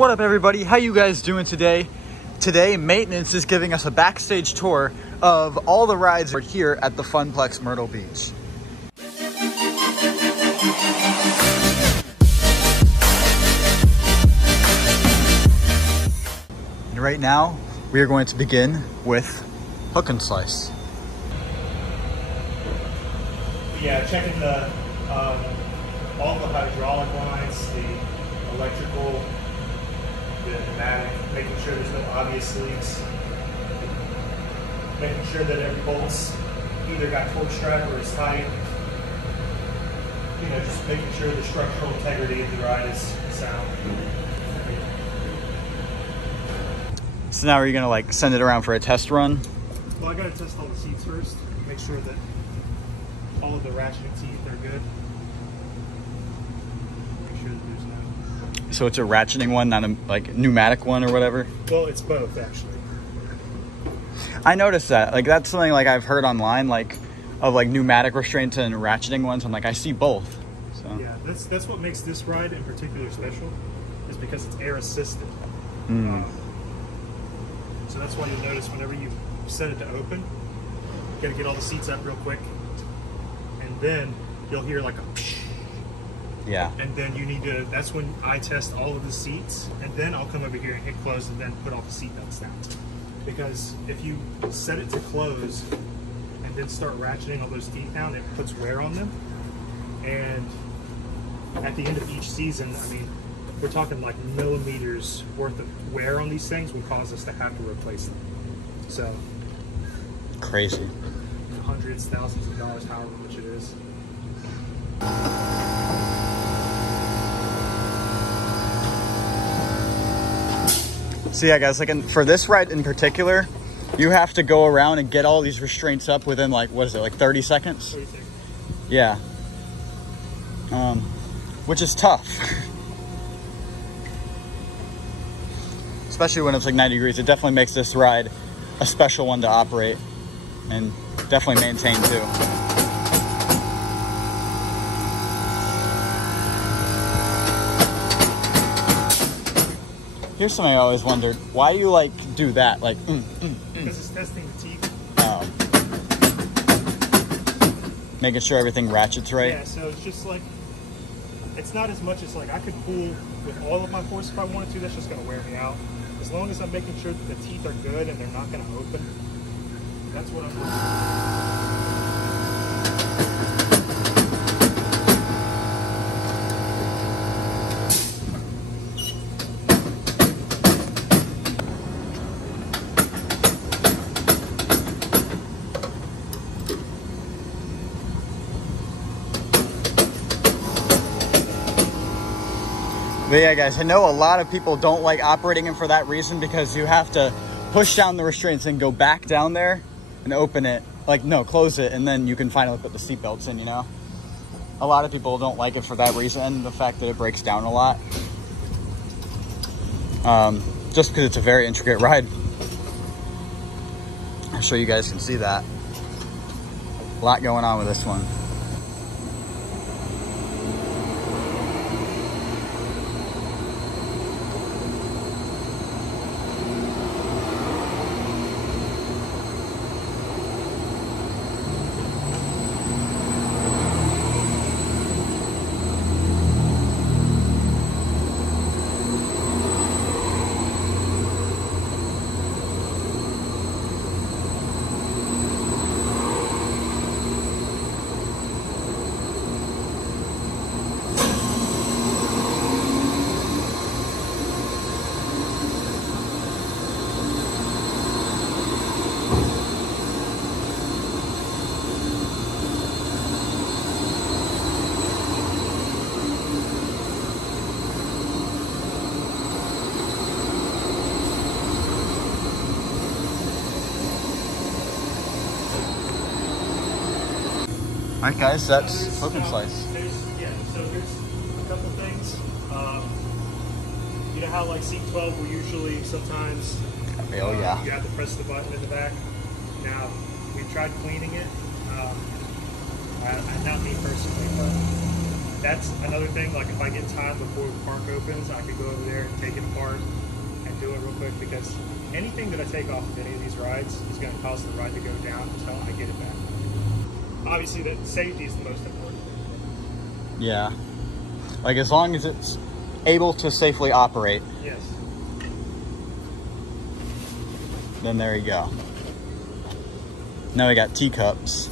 What up, everybody? How you guys doing today? Today, maintenance is giving us a backstage tour of all the rides here at the Funplex Myrtle Beach. And right now, we are going to begin with Hook and Slice. Yeah, checking the all the hydraulic lines, the electrical, the pneumatic, making sure there's no obvious leaks, making sure that every bolt's either got torque strap or is tight. You know, just making sure the structural integrity of the ride is sound. So now are you gonna send it around for a test run? Well, I gotta test all the seats first, make sure that all of the ratcheting teeth are good. Make sure that there's no... So it's a ratcheting one, not a pneumatic one or whatever? Well, it's both, actually. I noticed that. That's something I've heard online, of pneumatic restraints and ratcheting ones. I'm I see both. So yeah, that's what makes this ride in particular special, is because it's air assisted. So that's why you'll notice whenever you set it to open, you gotta get all the seats up real quick, and then you'll hear a psh. Yeah. And then you need to, that's when I test all of the seats, and then I'll come over here and hit close and then put all the seat belts down. Because if you set it to close and then start ratcheting all those teeth down, it puts wear on them. And at the end of each season, I mean, we're talking millimeters worth of wear on these things will cause us to have to replace them. So crazy. Hundreds, thousands of dollars, however much it is. So yeah, guys, for this ride in particular, you have to go around and get all these restraints up within what is it, 30 seconds? 30 seconds. Yeah. Which is tough. Especially when it's 90 degrees. It definitely makes this ride a special one to operate and definitely maintain too. Here's something I always wondered. Why do you do that? Because it's testing the teeth. Oh. Making sure everything ratchets right? Yeah, so it's just it's not as much as I could pull with all of my force if I wanted to. That's just going to wear me out. As long as I'm making sure that the teeth are good and they're not going to open, that's what I'm doing. But yeah, guys, I know a lot of people don't like operating it for that reason, because you have to push down the restraints and go back down there and open it. Close it, and then you can finally put the seat belts in, A lot of people don't like it for that reason, and the fact that it breaks down a lot. Just because it's a very intricate ride. I'm sure you guys can see that. A lot going on with this one. Alright guys, that's Hook and Slice. So here's a couple things. You know how seat 12 will usually sometimes yeah. you have to press the button in the back. Now, we've tried cleaning it. Not me personally, but that's another thing. Like if I get time before the park opens, I could go over there and take it apart and do it real quick, because anything that I take off of any of these rides is going to cause the ride to go down until I get it back. Obviously, that safety is the most important thing. Yeah. Like as long as it's able to safely operate. Yes. Then there you go. Now we got teacups.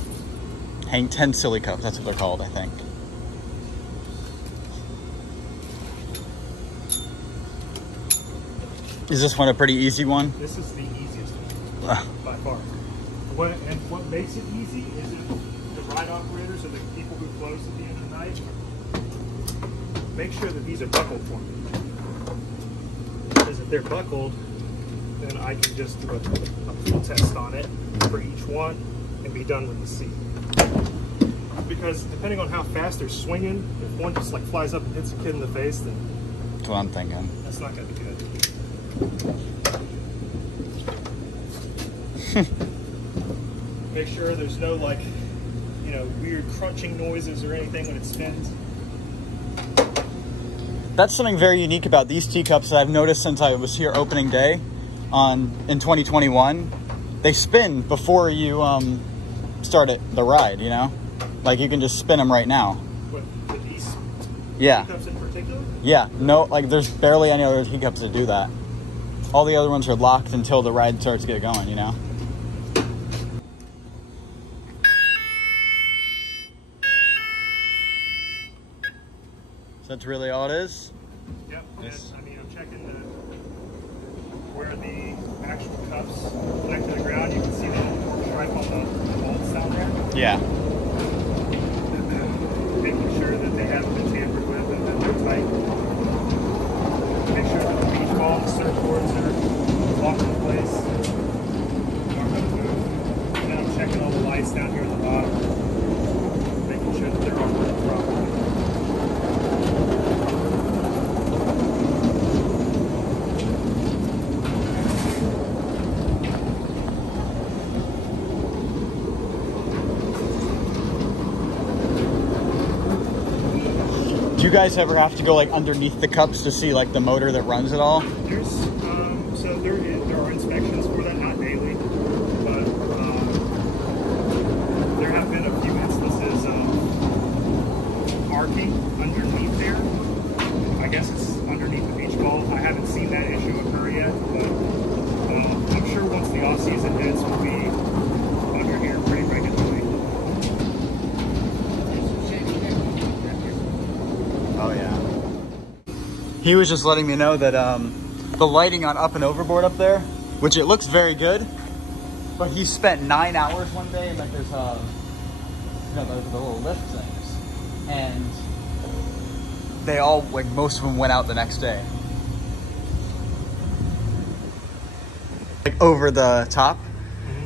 Hang 10 silly cups, that's what they're called, I think. Is this one a pretty easy one? This is the easiest one, by far. What makes it easy is if the ride operators or the people who close at the end of the night make sure that these are buckled for me. Because if they're buckled, then I can just do a full test on it for each one and be done with the seat. Because depending on how fast they're swinging, if one just like flies up and hits a kid in the face, then That's what I'm thinking. that's not going to be good. Make sure there's no like, you know, weird crunching noises or anything when it spins. That's something very unique about these teacups that I've noticed since I was here opening day in 2021. They spin before you start the ride, you know? Like you can just spin them right now. With these Yeah. teacups in particular? Yeah, no, like there's barely any other teacups that do that. All the other ones are locked until the ride starts to get going, you know? So that's really all it is? Yep. Yes. And, I mean, I'm checking where the actual cups connect to the ground. You can see the little torque stripe on the bolts down there. Yeah. Making sure that they haven't been tampered with and that they're tight. Make sure that the beach ball and the surfboards are locked in place. Aren't going to move. And then I'm checking all the lights down here at the bottom. Making sure that they're all working properly. Do you guys ever have to go like underneath the cups to see like the motor that runs it all? There's so there are inspections for that, not daily, but there have been a few instances of arcing underneath there. I guess it's underneath the beach ball. I haven't seen that issue occur yet, but I'm sure once the off season hits, we'll be under here pretty regularly. Oh yeah. He was just letting me know that the lighting on Up and Overboard up there, which it looks very good, but he spent 9 hours one day and like there's the little lift things, and they all, like most of them went out the next day. Like over the top,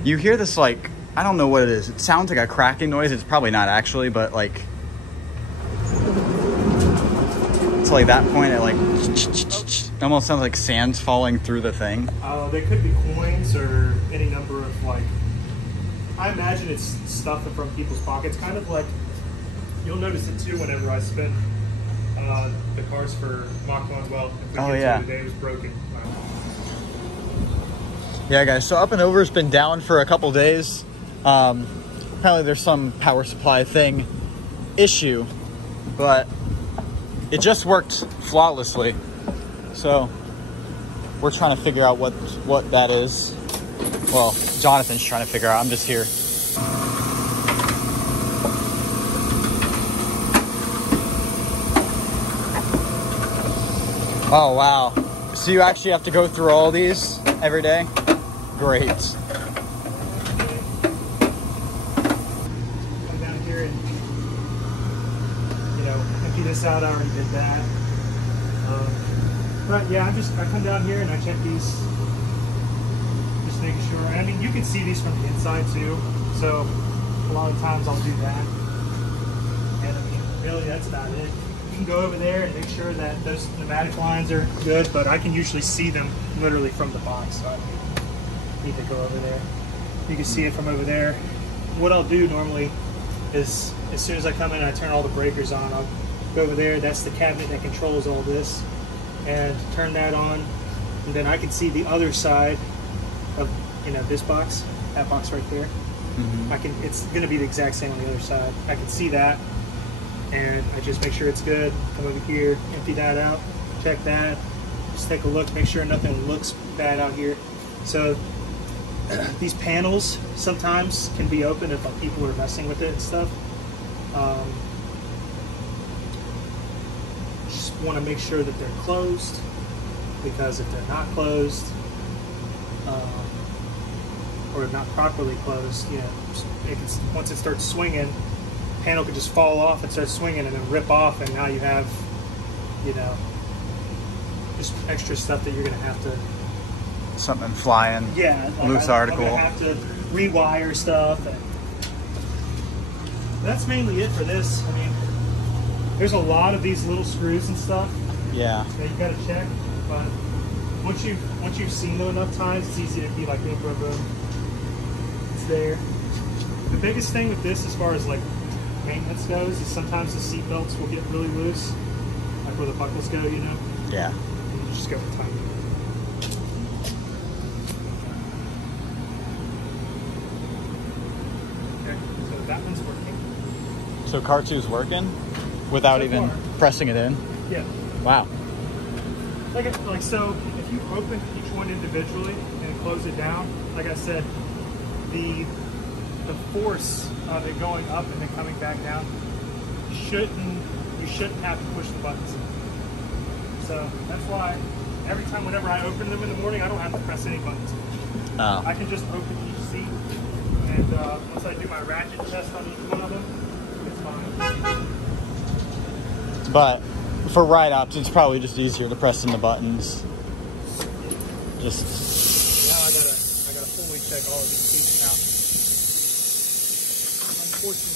you hear this like, I don't know what it is. It sounds like a cracking noise. It's probably not actually, but like, like that point, it like it almost sounds like sand's falling through the thing. They could be coins or any number of like, I imagine it's stuff from people's pockets. Kind of like, you'll notice it too whenever I spin the cards for Mach 1. Well, if we Oh get yeah. to today was broken. Yeah guys, so Up and Over's been down for a couple days. Apparently there's some power supply thing issue, but it just worked flawlessly. So we're trying to figure out what that is. Well, Jonathan's trying to figure out. I'm just here. Oh, wow. So you actually have to go through all these every day? Great. Come down here and, you know, empty this out. I already did that. But yeah, I come down here and I check these, just making sure. And I mean, you can see these from the inside too. So a lot of times I'll do that. And I mean, really, that's about it. You can go over there and make sure that those pneumatic lines are good, but I can usually see them literally from the box, so I don't need to go over there. You can see it from over there. What I'll do normally is, as soon as I come in, I turn all the breakers on. I'll Go over there, that's the cabinet that controls all this. And turn that on, and then I can see the other side of, you know, this box, that box right there. Mm-hmm. It's gonna be the exact same on the other side. I can see that, and I just make sure it's good. Come over here, empty that out, check that, just take a look, make sure nothing looks bad out here. So these panels sometimes can be open if like people are messing with it and stuff. Just want to make sure that they're closed, because if they're not closed, or not properly closed, you know, once it starts swinging, the panel could just fall off and start swinging and then rip off, and now you have, you know, just extra stuff that you're going to have to... Something flying. Yeah. Like loose article. I'm going to have to rewire stuff. And that's mainly it for this. I mean, there's a lot of these little screws and stuff. Yeah. That you got to check, but once you've seen them enough times, it's easy to be like, boom, boom, boom. It's there. The biggest thing with this, as far as like maintenance goes, is sometimes the seat belts will get really loose, like where the buckles go, you know. Yeah. And you just go with time. Okay, so that one's working. So car 2's working without So even far. pressing it in? Yeah. Wow. Like so, if you open each one individually and close it down, like I said, the force of it going up and then coming back down you shouldn't have to push the buttons. So that's why every time, whenever I open them in the morning, I don't have to press any buttons. Oh. I can just open each seat, and once I do my ratchet test on each one of them, it's fine. But for ride ops, it's probably just easier to press in the buttons. Just now I gotta fully check all of these seats now. Unfortunately.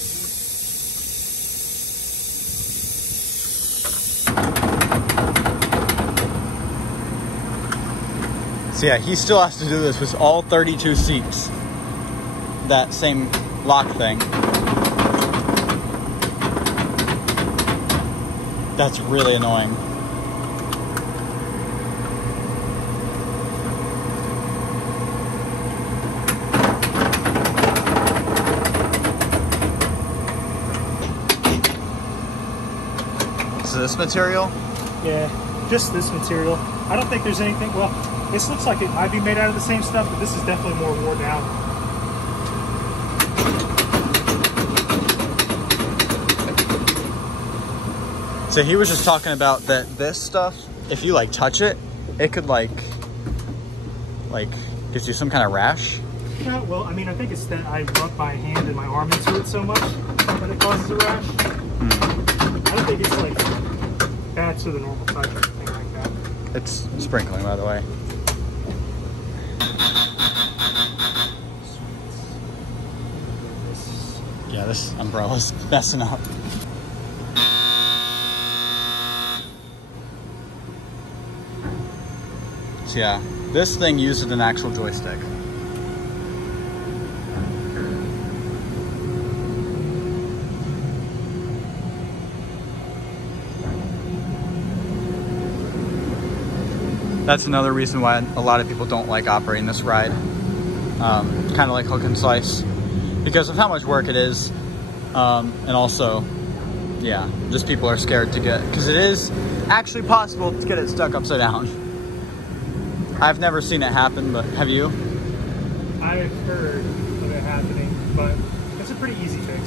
so yeah, he still has to do this with all 32 seats. That same lock thing. That's really annoying. So this material? Yeah, just this material. I don't think there's anything, well, this looks like it might be made out of the same stuff, but this is definitely more worn down. So he was just talking about that this stuff, if you like touch it, it could like gives you some kind of rash. Yeah, well, I mean, I think it's that I rub my hand and my arm into it so much that it causes a rash. I don't think it's like bad to the normal touch or anything like that. It's sprinkling, by the way. Yeah, this umbrella's messing up. So yeah, this thing uses an actual joystick. That's another reason why a lot of people don't like operating this ride. Kind of like hook and slice, because of how much work it is, and also, yeah, just people are scared to get, because it is actually possible to get it stuck upside down. I've never seen it happen, but have you? I've heard of it happening, but it's a pretty easy fix.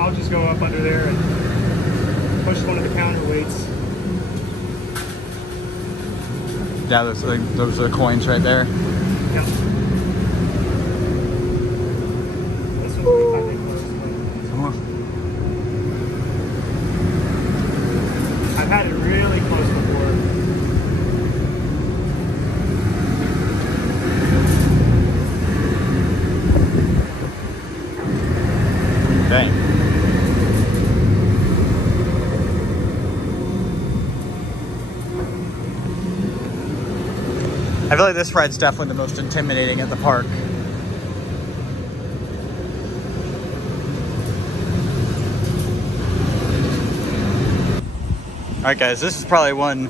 I'll just go up under there and push one of the counterweights. Yeah, those are the coins right there. Yep. This one I think close. I've had it really close before. Okay. I feel like this ride's definitely the most intimidating at the park. All right, guys, this is probably one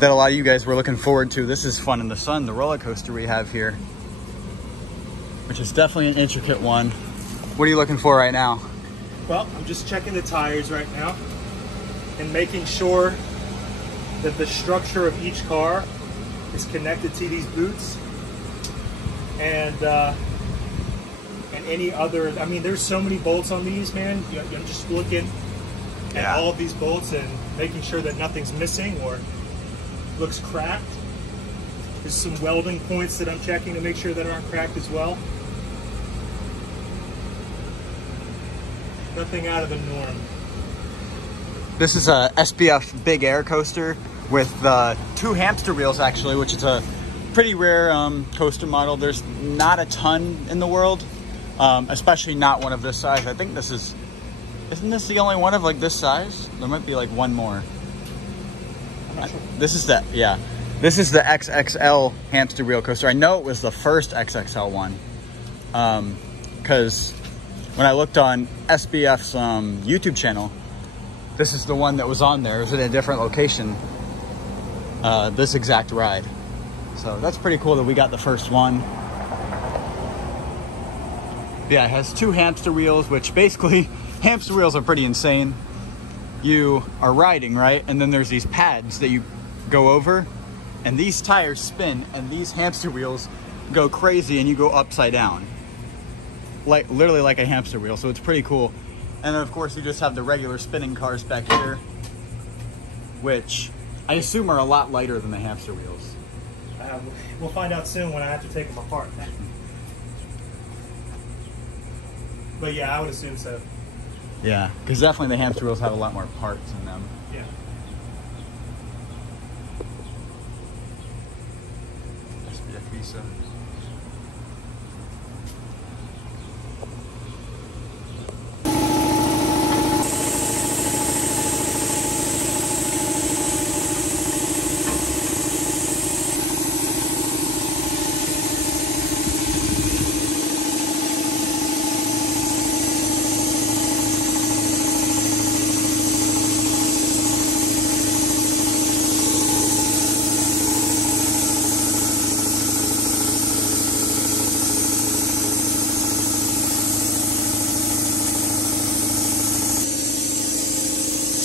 that a lot of you guys were looking forward to. This is Fun in the Sun, the roller coaster we have here, which is definitely an intricate one. What are you looking for right now? Well, I'm just checking the tires right now and making sure that the structure of each car is connected to these boots and any other. I mean, there's so many bolts on these, man. I'm just looking at all of these bolts and making sure that nothing's missing or looks cracked. There's some welding points that I'm checking to make sure that aren't cracked as well. Nothing out of the norm. This is a SBF Big Air coaster with 2 hamster wheels, actually, which is a pretty rare coaster model. There's not a ton in the world, especially not one of this size. I think this is, isn't this the only one of like this size? There might be like one more. I'm not sure. This is the, yeah. This is the XXL hamster wheel coaster. I know it was the first XXL one, because when I looked on SBF's YouTube channel, this is the one that was on there. It was in a different location, this exact ride. So that's pretty cool that we got the first one. Yeah, it has 2 hamster wheels, which basically, hamster wheels are pretty insane. You are riding, right? And then there's these pads that you go over, and these tires spin, and these hamster wheels go crazy, and you go upside down. Like, literally like a hamster wheel, so it's pretty cool. And then, of course, you just have the regular spinning cars back here, which I assume are a lot lighter than the hamster wheels. We'll find out soon when I have to take them apart. But yeah, I would assume so. Yeah, because definitely the hamster wheels have a lot more parts in them. Yeah. SBF Visa.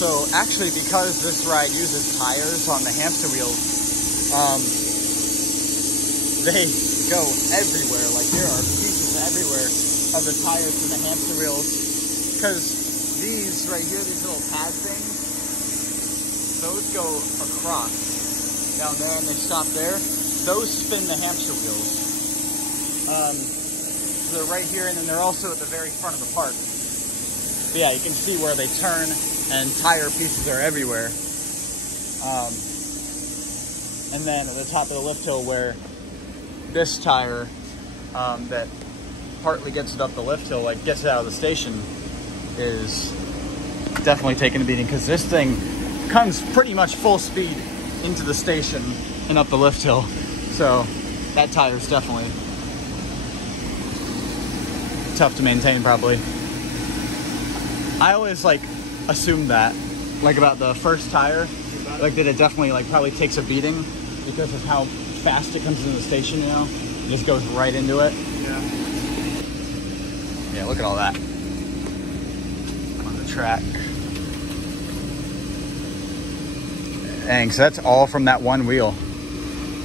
So actually, because this ride uses tires on the hamster wheels, they go everywhere. Like, there are pieces everywhere of the tires from the hamster wheels. Because these right here, these little pad things, those go across down there and they stop there. Those spin the hamster wheels. So they're right here, and then they're also at the very front of the park. But yeah, you can see where they turn, and tire pieces are everywhere. And then at the top of the lift hill, where this tire that partly gets it up the lift hill, like gets it out of the station, is definitely taking a beating, because this thing comes pretty much full speed into the station and up the lift hill. So that tire is definitely tough to maintain, probably. I always like assumed that, like about the first tire, like that it definitely like probably takes a beating because of how fast it comes into the station, you know? It just goes right into it. Yeah. Yeah, look at all that on the track. Dang, so that's all from that one wheel.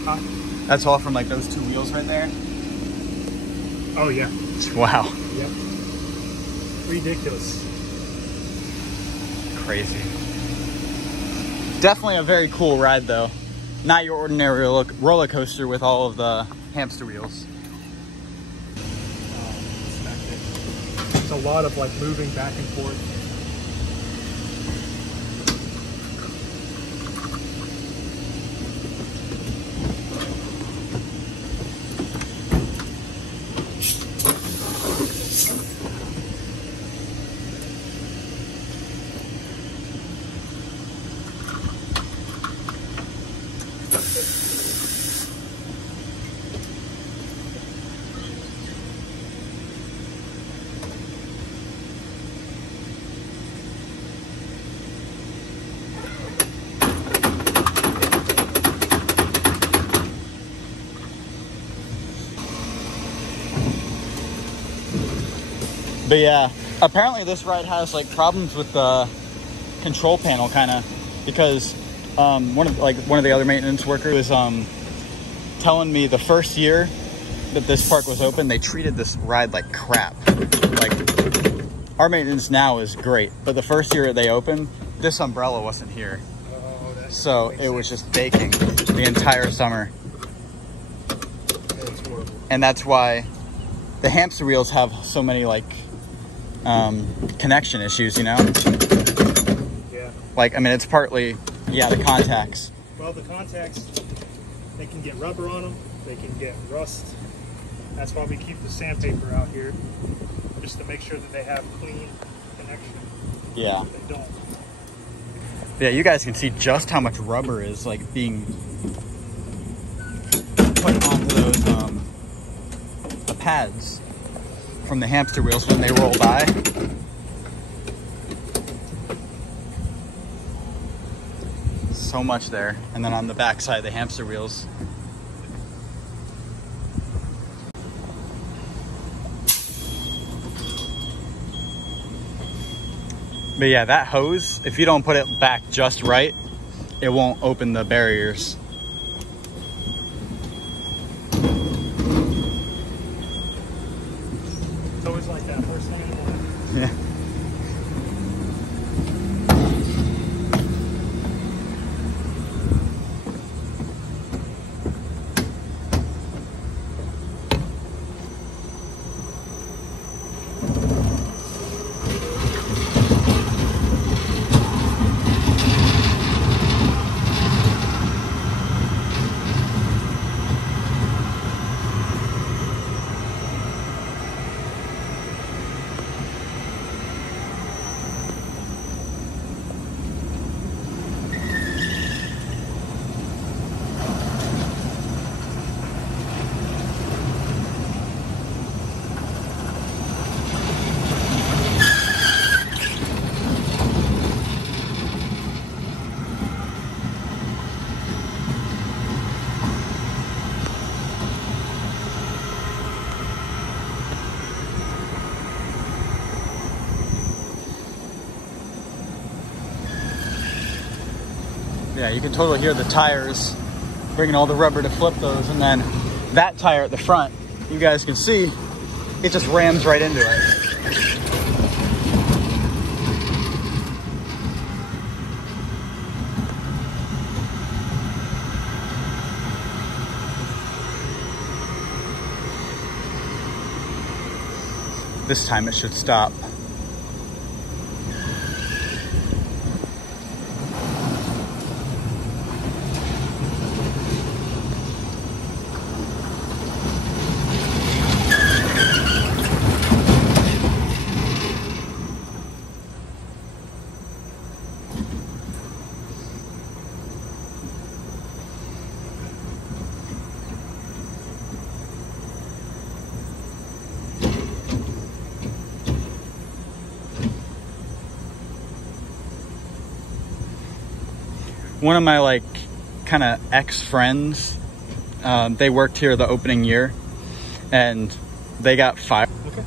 Huh? That's all from like those 2 wheels right there? Oh yeah. Wow. Yep. Ridiculous. Crazy. Definitely a very cool ride, though. Not your ordinary roller coaster with all of the hamster wheels. It's a lot of like moving back and forth. But yeah, apparently this ride has like problems with the control panel, kind of, because one of the other maintenance workers was telling me the first year that this park was open, they treated this ride like crap. Like, our maintenance now is great, but the first year they opened, this umbrella wasn't here. So it was just baking the entire summer. That's horrible. And that's why the hamster wheels have so many like connection issues, you know? Yeah. Like, I mean, it's partly, yeah, the contacts. Well, the contacts, they can get rubber on them, they can get rust. That's why we keep the sandpaper out here, just to make sure that they have clean connection. Yeah. They don't. Yeah, you guys can see just how much rubber is like being put onto those the pads from the hamster wheels when they roll by. So much there. And then on the back side, the hamster wheels. But yeah, that hose, if you don't put it back just right, it won't open the barriers. It's always like that first thing in the morning. Yeah. Yeah, you can totally hear the tires bringing all the rubber to flip those. And then that tire at the front, you guys can see, it just rams right into it. This time it should stop. One of my like kind of ex-friends, they worked here the opening year and they got fired. Okay.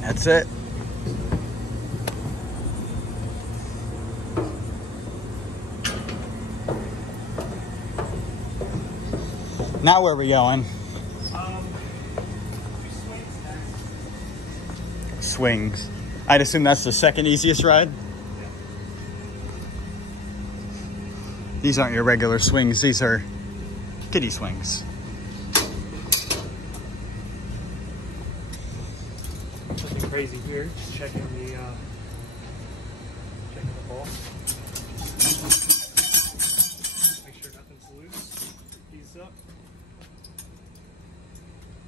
That's it. Now where are we going? Swings. I'd assume that's the second easiest ride. Yeah. These aren't your regular swings. These are kiddie swings. Nothing crazy here. Just checking the ball. Make sure nothing's loose. These up.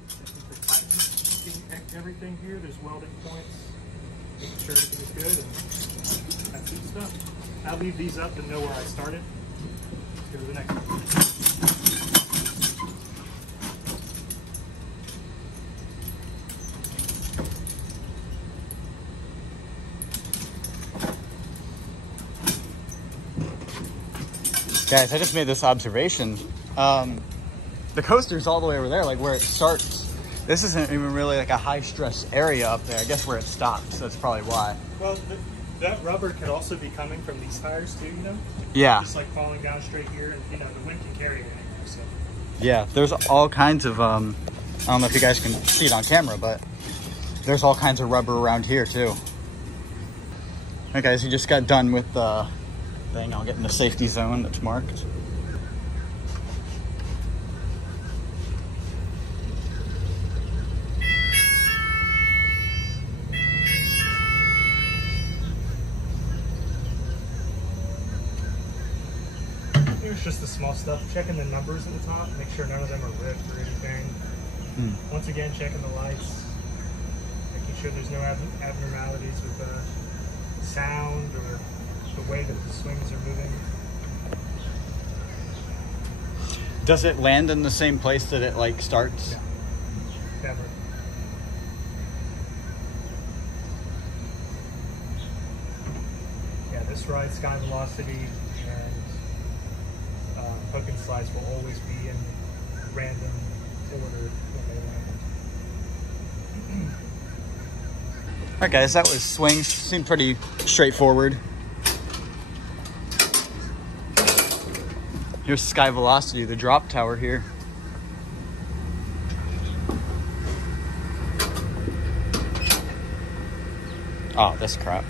Checking for tightness. Checking everything here. There's welding points. Making sure everything is good, and that's good stuff. I'll leave these up and know where I started. Let's go to the next one. Guys, I just made this observation. The coaster's all the way over there, like where it starts. This isn't even really like a high stress area up there. I guess where it stops. That's probably why. Well, that rubber could also be coming from these tires too, you know? Yeah. Just like falling down straight here, and you know, the wind can carry it anywhere, so. Yeah, there's all kinds of, I don't know if you guys can see it on camera, but there's all kinds of rubber around here too. Okay, guys, you just got done with the thing. I'll get in the safety zone that's marked. Here's just the small stuff. Checking the numbers at the top, make sure none of them are ripped or anything. Once again, checking the lights, making sure there's no abnormalities with the sound or the way that the swings are moving. Does it land in the same place that it like starts? Yeah. Never. Yeah, this ride, Sky Velocity and hook and slides will always be in random order when they land. Alright guys, that was swings. Seemed pretty straightforward. Here's Sky Velocity, the drop tower here. Oh, this crap.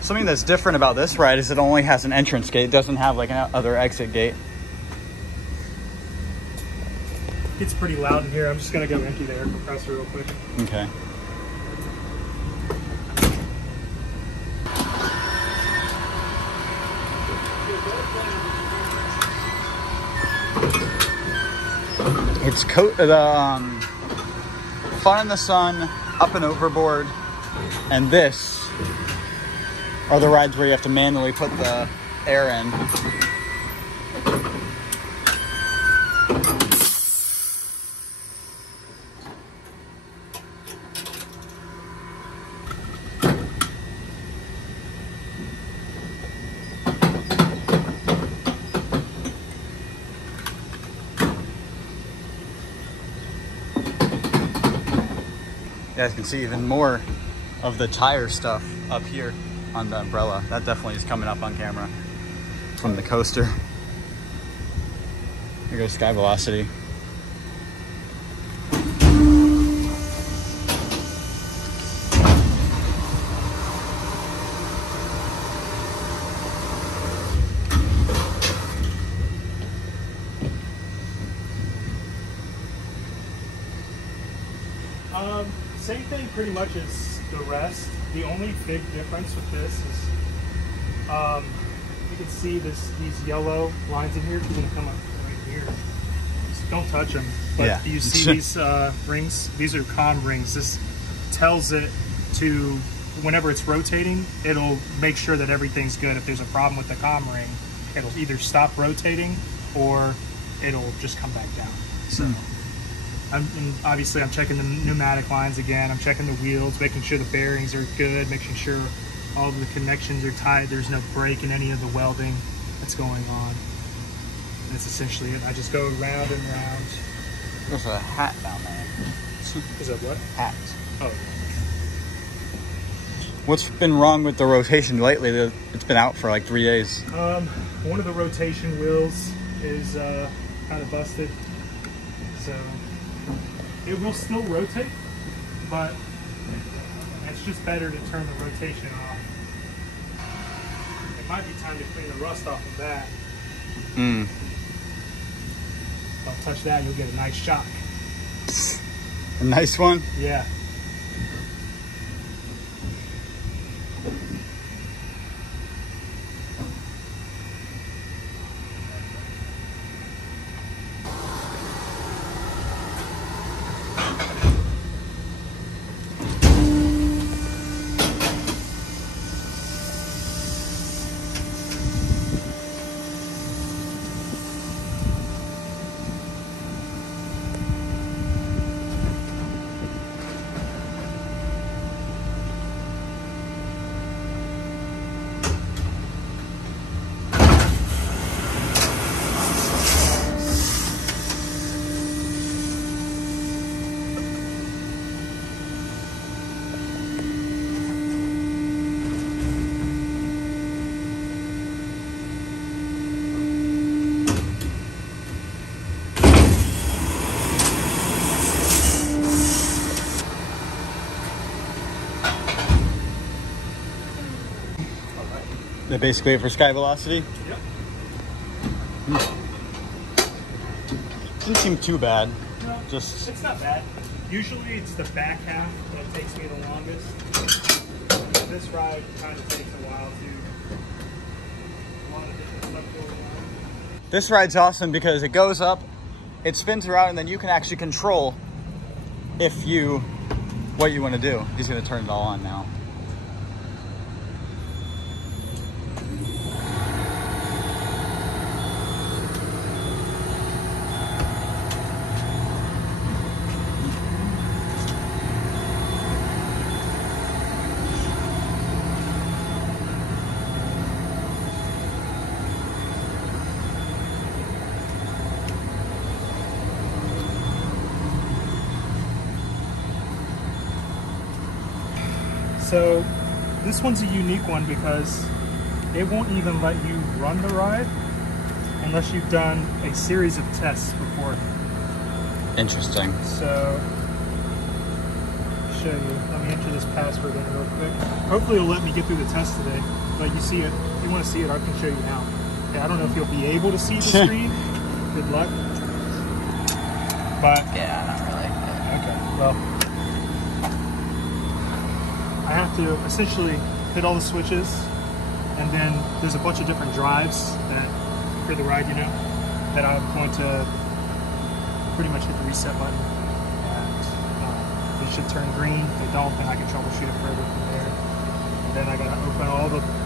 Something that's different about this ride is it only has an entrance gate. It doesn't have like an other exit gate. It's pretty loud in here. I'm just gonna go empty the air compressor real quick. Okay. It's Fun in the Sun, Up and Overboard, and this are the rides where you have to manually put the air in. You guys can see even more of the tire stuff up here on the umbrella. That definitely is coming up on camera from the coaster. Here goes Sky Velocity. Same thing pretty much as the rest. The only big difference with this is you can see these yellow lines in here. If you're going to come up right here, just don't touch them. But yeah. You see these rings? These are comm rings. This tells it to, whenever it's rotating, it'll make sure that everything's good. If there's a problem with the comm ring, it'll either stop rotating or it'll just come back down. So. And obviously I'm checking the pneumatic lines again. I'm checking the wheels, making sure the bearings are good, making sure all of the connections are tight. There's no break in any of the welding that's going on. And that's essentially it. I just go round and round. There's a hat down there. Is that what? Hat. Oh. What's been wrong with the rotation lately? It's been out for like 3 days. One of the rotation wheels is kind of busted. So it will still rotate, but it's just better to turn the rotation off. It might be time to clean the rust off of that. Don't touch that, you'll get a nice shock. A nice one? Yeah. They basically for sky velocity? Yep. Didn't seem too bad. No, Just it's not bad. Usually it's the back half that takes me the longest. This ride kind of takes a while too. A lot of different stuff going on. this ride's awesome because it goes up, it spins around, and then you can actually control what you want to do. He's going to turn it all on now. So this one's a unique one because it won't even let you run the ride unless you've done a series of tests before. Interesting. So, show you. Let me enter this password in real quick. Hopefully it'll let me get through the test today. But you see it. If you want to see it, I can show you now. Okay, I don't know if you'll be able to see the screen. Good luck. But Yeah, not really. okay, well, I have to essentially hit all the switches, and then there's a bunch of different drives that for the ride, you know, that I'm going to pretty much hit the reset button, and it should turn green. If they don't, then I can troubleshoot it further from there. And then I gotta open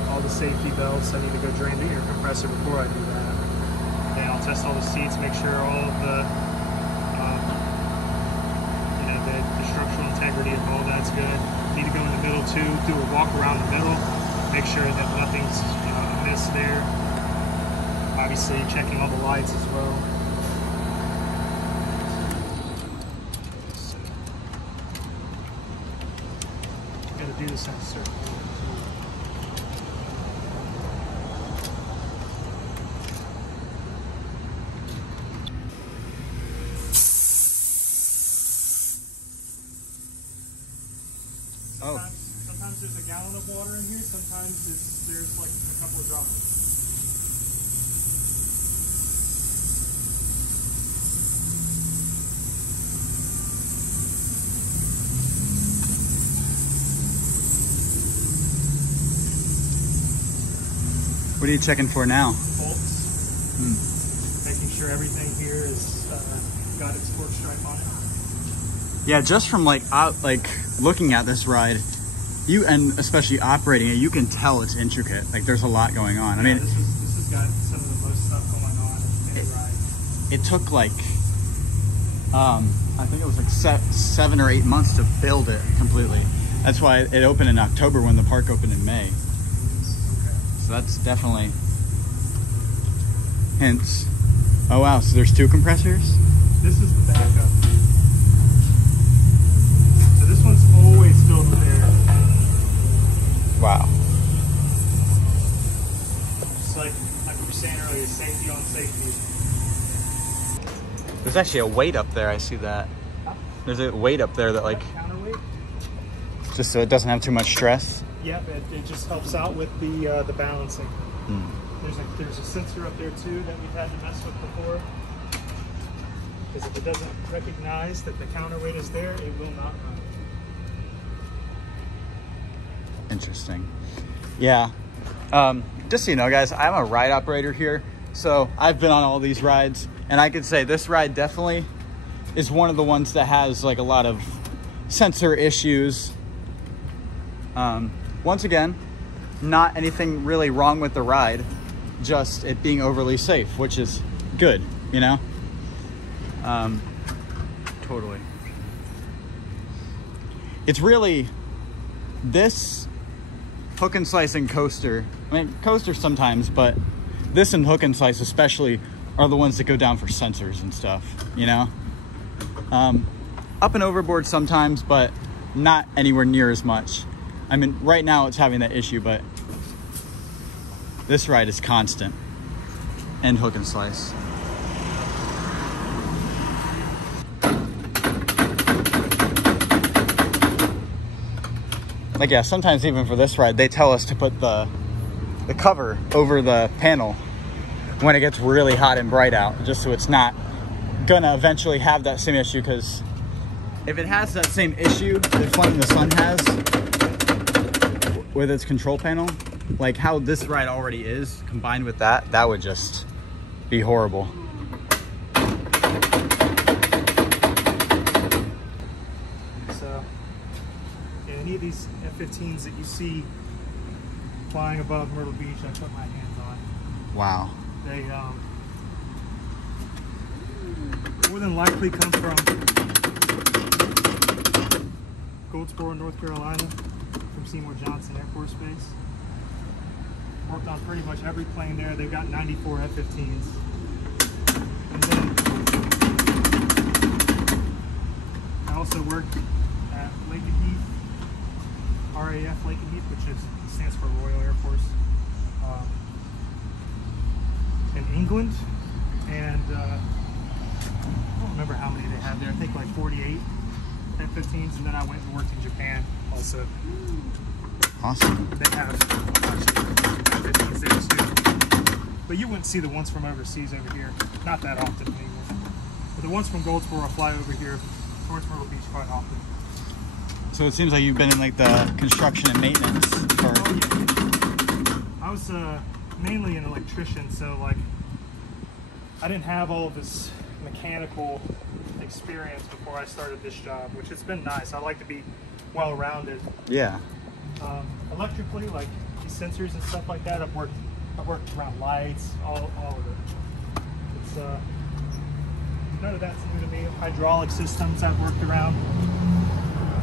all the safety belts. I need to go drain the air compressor before I do that. And then I'll test all the seats, make sure all of the the structural integrity of all that's good. Need to go in the middle too, do a walk around the middle, make sure that nothing's amiss there. Obviously checking all the lights as well. So, gotta do this in a certain way. Oh. Sometimes there's a gallon of water in here, sometimes there's like a couple of droplets. What are you checking for now? Bolts. Making sure everything here is got its torque stripe on it. Yeah, just from looking at this ride, and especially operating it, you can tell it's intricate. Like there's a lot going on. Yeah, I mean, this has got some of the most stuff going on in the ride. it took I think it was like 7 or 8 months to build it completely. That's why it opened in October when the park opened in May. So that's definitely hints. Oh wow, so there's 2 compressors? This is the backup. So this one's always filled with air. Wow. Just like we were saying earlier, safety on safety. There's actually a weight up there, I see that. There's a weight up there that Counterweight? just so it doesn't have too much stress. Yep, it just helps out with the balancing. There's a sensor up there too that we've had to mess with before. Because if it doesn't recognize that the counterweight is there, it will not run. Interesting. Yeah. Just so you know, guys, I'm a ride operator here, so I've been on all these rides, and I could say this ride definitely is one of the ones that has like a lot of sensor issues. Once again, not anything really wrong with the ride, just it being overly safe, which is good, you know? Totally. It's really this hook and slice and coaster. I mean, coaster sometimes, but this and hook and slice especially are the ones that go down for sensors and stuff, you know? Up and overboard sometimes, but not anywhere near as much. I mean, right now it's having that issue, but this ride is constant. And hook and slice. Like, yeah, sometimes even for this ride, they tell us to put the the cover over the panel when it gets really hot and bright out, just so it's not gonna eventually have that same issue. Because if it has that same issue that Fun in the Sun has with its control panel, like how this ride already is, combined with that, that would just be horrible. So, yeah, any of these F-15s that you see flying above Myrtle Beach, I put my hands on. Wow. They more than likely come from Goldsboro, North Carolina, from Seymour Johnson Air Force Base. Worked on pretty much every plane there. They've got 94 F-15s. And then I also worked at Lakenheath, RAF Lakenheath, which stands for Royal Air Force, in England. And I don't remember how many they had there. I think like 48 F-15s. And then I went and worked in Japan also. Awesome. They have a bunch of F-15s there too. But you wouldn't see the ones from overseas over here. Not that often anymore. But the ones from Goldsboro fly over here towards Myrtle Beach quite often. So it seems like you've been in like the construction and maintenance for... Oh, yeah. I was mainly an electrician, so like I didn't have all of this mechanical experience before I started this job, which has been nice. I like to be well-rounded. Yeah. Electrically, like these sensors and stuff like that, I've worked around lights, all of it. It's none of that's new to me. Hydraulic systems I've worked around.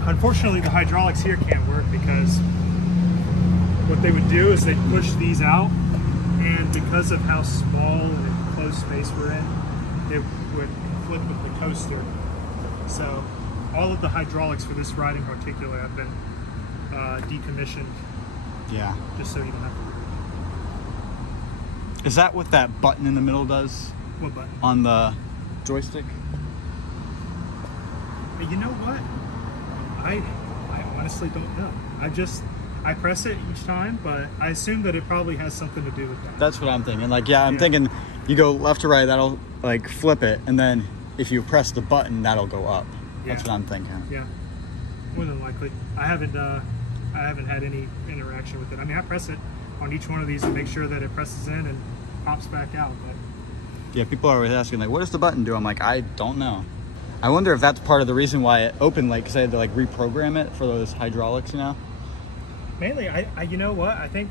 Unfortunately, the hydraulics here can't work because what they would do is they'd push these out, and because of how small and enclosed space we're in, it would flip with the coaster. So all of the hydraulics for this ride in particular have been decommissioned. Yeah. Just so you don't have to worry. Is that what that button in the middle does? What button? On the joystick? Hey, you know what? I honestly don't know. I press it each time, but I assume that it probably has something to do with that. That's what I'm thinking. Like, yeah, I'm thinking you go left to right, that'll like flip it, and then if you press the button, that'll go up. Yeah. That's what I'm thinking. Yeah, more than likely. I haven't had any interaction with it. I mean, I press it on each one of these to make sure that it presses in and pops back out. But yeah, people are always asking like, what does the button do? I'm like, I don't know. I wonder if that's part of the reason why it opened late, because I had to like reprogram it for those hydraulics, you know? mainly, I you know what? I think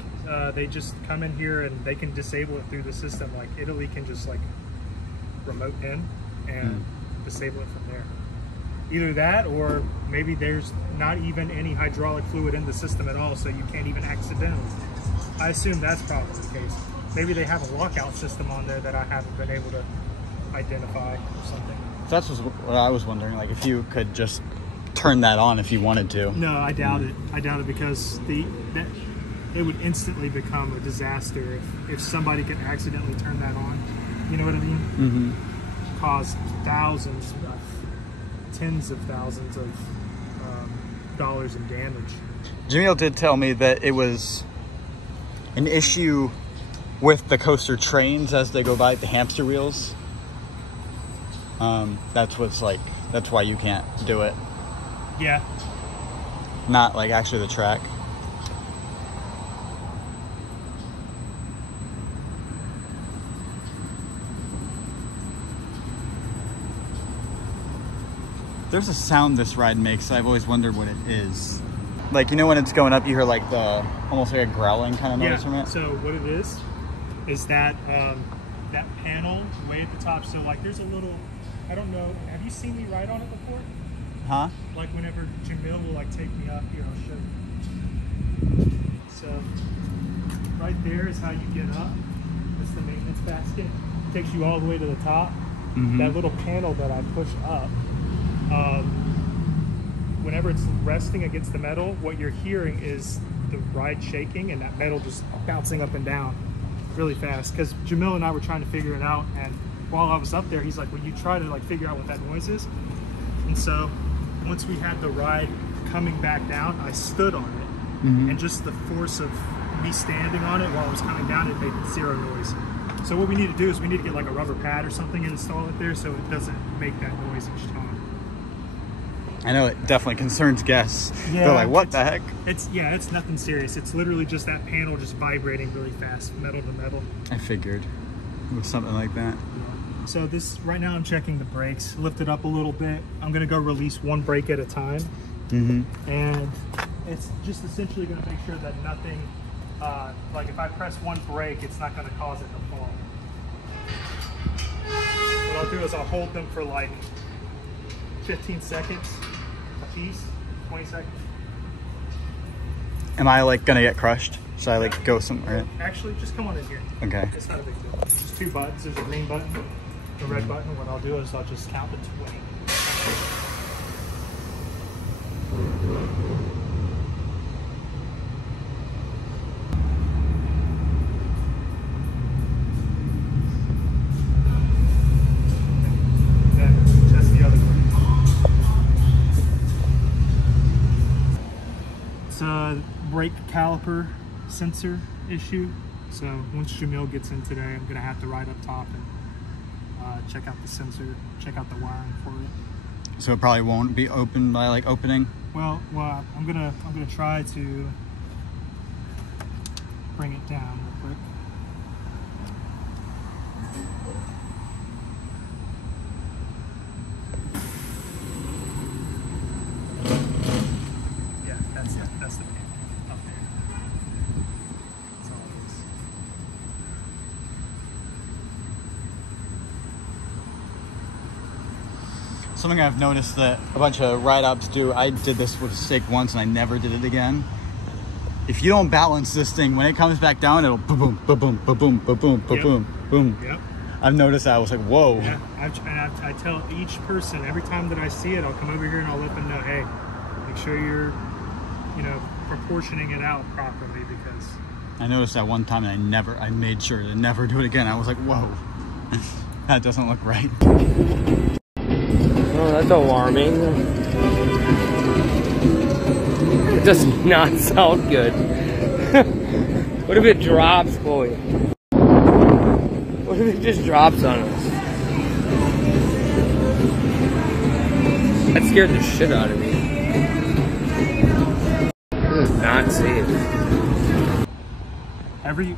they just come in here and they can disable it through the system. Like Italy can just like remote in and disable it from there. Either that, or maybe there's not even any hydraulic fluid in the system at all, so you can't even accidentally. I assume that's probably the case. Maybe they have a lockout system on there that I haven't been able to identify or something. That's what I was wondering, like if you could just turn that on if you wanted to. No, I doubt it. I doubt it, because it would instantly become a disaster if somebody could accidentally turn that on. You know what I mean? Mm-hmm. Cause thousands, tens of thousands of dollars in damage. Jamil did tell me that it was an issue with the coaster trains as they go by, the hamster wheels. That's why you can't do it. Yeah. Not like actually the track. There's a sound this ride makes. I've always wondered what it is. Like, you know, when it's going up, you hear like the almost like a growling kind of noise from it. So what it is that that panel way at the top. So like, there's a little, I don't know. Have you seen me ride on it before? Huh? Like whenever Jamil will like take me up here, I'll show you. So right there is how you get up. That's the maintenance basket. It takes you all the way to the top. Mm-hmm. That little panel that I push up. Whenever it's resting against the metal, what you're hearing is the ride shaking and that metal just bouncing up and down really fast. Because Jamil and I were trying to figure it out, and while I was up there, he's like, "Well, you try to like figure out what that noise is." And so once we had the ride coming back down, I stood on it, and just the force of me standing on it while it was coming down, it made zero noise. So what we need to do is we need to get like a rubber pad or something and install it there so it doesn't make that noise each time. I know it definitely concerns guests. Yeah, they're like, what the heck? It's nothing serious. It's literally just that panel just vibrating really fast, metal to metal. I figured it was something like that. So this, right now I'm checking the brakes, lift it up a little bit. I'm gonna go release one brake at a time. And it's just essentially gonna make sure that nothing, like if I press one brake, it's not gonna cause it to fall. What I'll do is I'll hold them for like 15 seconds a piece, 20 seconds. Am I like gonna get crushed? Should I like go somewhere? Actually, just come on in here. Okay. It's not a big deal. Just two buttons. There's a green button, a red button. What I'll do is I'll just count to 20. Then test the other one. It's a brake caliper sensor issue. So once Jamil gets in today, I'm gonna have to ride up top and check out the sensor, check out the wiring for it. So it probably won't be open by like opening? Well, I'm gonna try to bring it down real quick. Yeah, that's the pin up there. That's all it is. Something I've noticed that a bunch of ride-ups do, I did this with mistake once and I never did it again. If you don't balance this thing, when it comes back down, it'll boom, boom, boom, boom, boom, boom, boom, boom, boom, boom. Yep. I've noticed that. I was like, whoa. Yeah, I tell each person, every time that I see it, I'll come over here and I'll let them know, hey, make sure you're, proportioning it out properly, because... I noticed that one time and I made sure to never do it again. I was like, whoa, that doesn't look right. Oh, that's alarming. It does not sound good. What if it drops, Chloe? What if it just drops on us? That scared the shit out of me. This is not safe.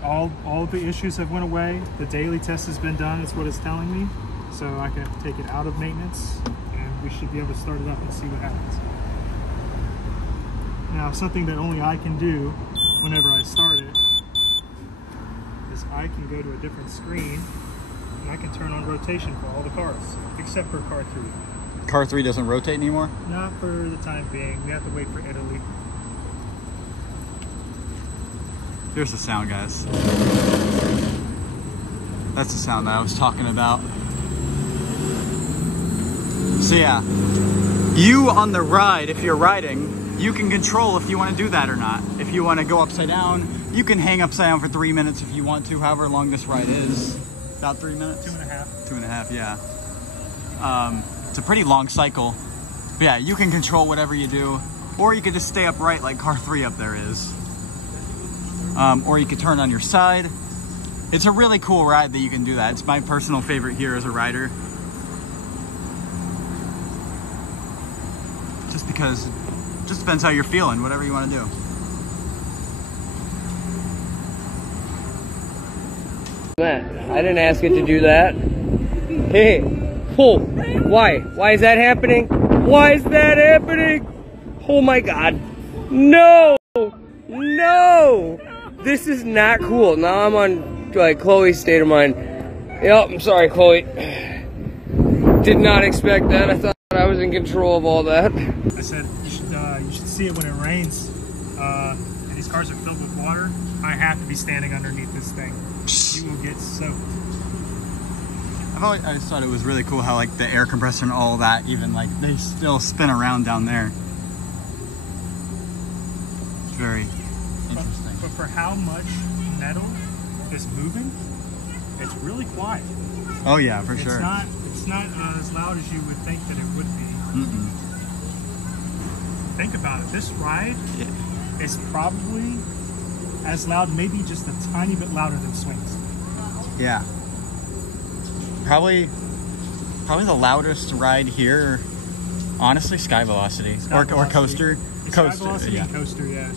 All of the issues have went away. The daily test has been done, is what it's telling me. So I can take it out of maintenance and we should be able to start it up and see what happens. Now, something that only I can do whenever I start it is I can go to a different screen and I can turn on rotation for all the cars, except for car 3. Car 3 doesn't rotate anymore? Not for the time being. We have to wait for Italy. Here's the sound, guys. That's the sound that I was talking about. So yeah, you on the ride, if you're riding, you can control if you want to do that or not. If you want to go upside down, you can hang upside down for 3 minutes if you want to, however long this ride is. About 3 minutes? 2.5. 2.5, yeah. It's a pretty long cycle. But yeah, you can control whatever you do. Or you could just stay upright like car 3 up there is. Or you could turn on your side. It's a really cool ride that you can do that. It's my personal favorite here as a rider. Just because, just depends how you're feeling, whatever you want to do. I didn't ask it to do that. Hey, pull. Why? Why is that happening? Why is that happening? Oh my God. No! No! This is not cool. Now I'm on like Chloe's state of mind. Yep, I'm sorry, Chloe. Did not expect that. I thought I was in control of all that. I said you should see it when it rains, and these cars are filled with water. I have to be standing underneath this thing. You will get soaked. I just thought it was really cool how like the air compressor and all that, even like they still spin around down there. It's very interesting. But for how much metal is moving, it's really quiet. Oh yeah, for sure. It's not as loud as you would think that it would be. Mm-mm. Think about it. This ride is probably as loud, maybe just a tiny bit louder than swings. Yeah. Probably the loudest ride here, honestly, Sky Velocity. Or Coaster. Sky Velocity and Coaster, yeah.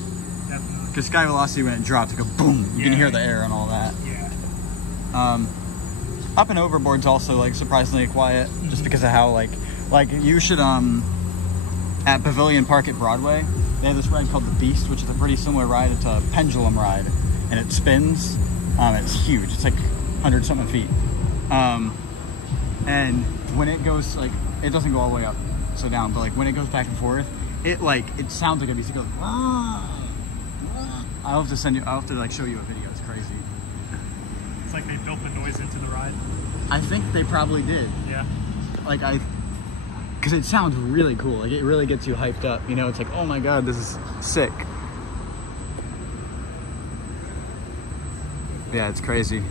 Definitely. Because Sky Velocity, when it drops, it goes boom. You can hear the air and all that. Yeah. Up and Overboard's also like surprisingly quiet, just because of how like you should at Pavilion Park at Broadway, they have this ride called the Beast, which is a pretty similar ride. It's a pendulum ride, and it spins. It's huge. It's like 100-something feet. And when it goes, like, it doesn't go all the way up, so down, but like when it goes back and forth, it sounds like a beast. It goes, I'll have to like show you a video. It's crazy. It's like they built the noise into the ride. I think they probably did. Yeah. Like because it sounds really cool. Like it really gets you hyped up. You know, it's like, oh my God, this is sick. Yeah, it's crazy.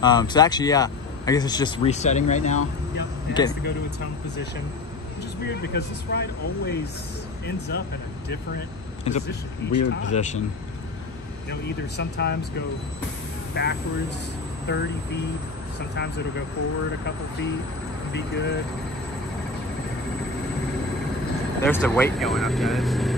So actually, yeah, I guess it's just resetting right now. Yep, it has to go to its home position, which is weird because this ride always ends up in a different position. It's a weird position. You know, either sometimes go backwards 30 feet, sometimes it'll go forward a couple feet and be good. There's the weight going up, guys.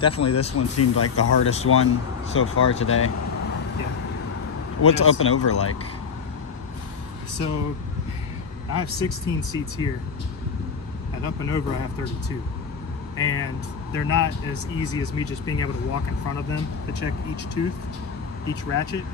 Definitely this one seemed like the hardest one so far today. Yeah. What's Up and Over like? So I have 16 seats here. At Up and Over I have 32. And they're not as easy as me just being able to walk in front of them to check each tooth, each ratchet.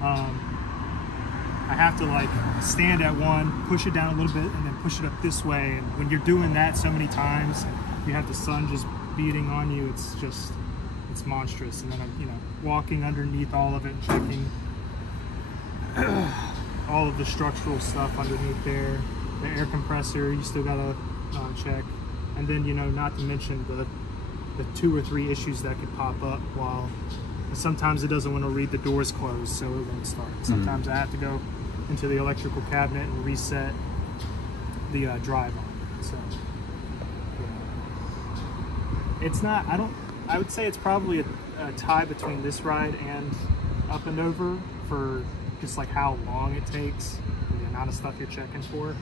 I have to like stand at one, push it down a little bit, and then push it up this way. And when you're doing that so many times, you have the sun just beating on you, it's monstrous. And then I'm, you know, walking underneath all of it and checking all of the structural stuff underneath there. The air compressor, you still gotta check. And then, you know, not to mention the 2 or 3 issues that could pop up while sometimes it doesn't want to read the doors closed, so it won't start. Sometimes I have to go into the electrical cabinet and reset the drive on it. So it's not, I would say it's probably a tie between this ride and Up and Over for just like how long it takes, the amount of stuff you're checking for.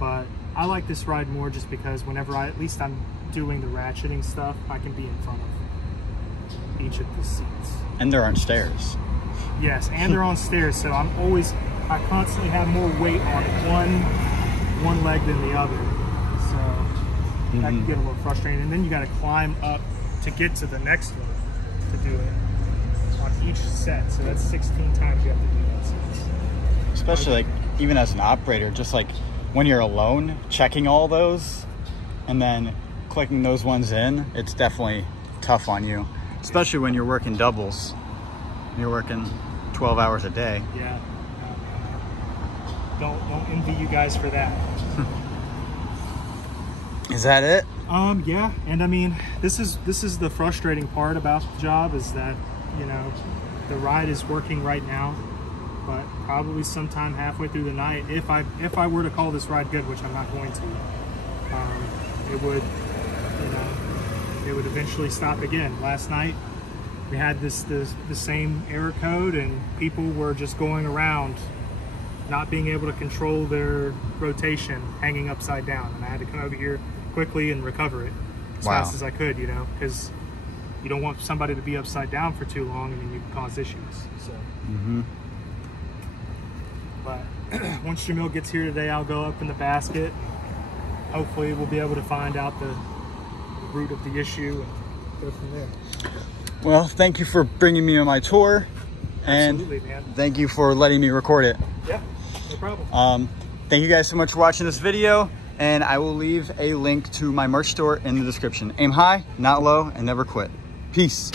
But I like this ride more just because whenever at least I'm doing the ratcheting stuff, I can be in front of each of the seats. And there aren't stairs. Yes, and they're on stairs, so I constantly have more weight on one leg than the other. So that can get a little frustrating. And then you got to climb up to get to the next one to do it on each set. So that's 16 times you have to do that. Especially like even as an operator, just like when you're alone, checking all those and then clicking those ones in, it's definitely tough on you. Especially when you're working doubles. You're working 12 hours a day. Yeah. Don't envy you guys for that. Is that it? Yeah, and I mean, this is the frustrating part about the job is that, you know, the ride is working right now, but probably sometime halfway through the night, if I were to call this ride good, which I'm not going to, it would, you know, it would eventually stop again. Last night we had the same error code, and people were just going around not being able to control their rotation, hanging upside down, and I had to come over here quickly and recover it as fast as I could, you know, because you don't want somebody to be upside down for too long and then you can cause issues. So but once Jamil gets here today, I'll go up in the basket. Hopefully we'll be able to find out the root of the issue and go from there. Well, thank you for bringing me on my tour. Absolutely, and man. Thank you for letting me record it. Yeah, no problem. Thank you guys so much for watching this video, and I will leave a link to my merch store in the description. Aim high, not low, and never quit. Peace.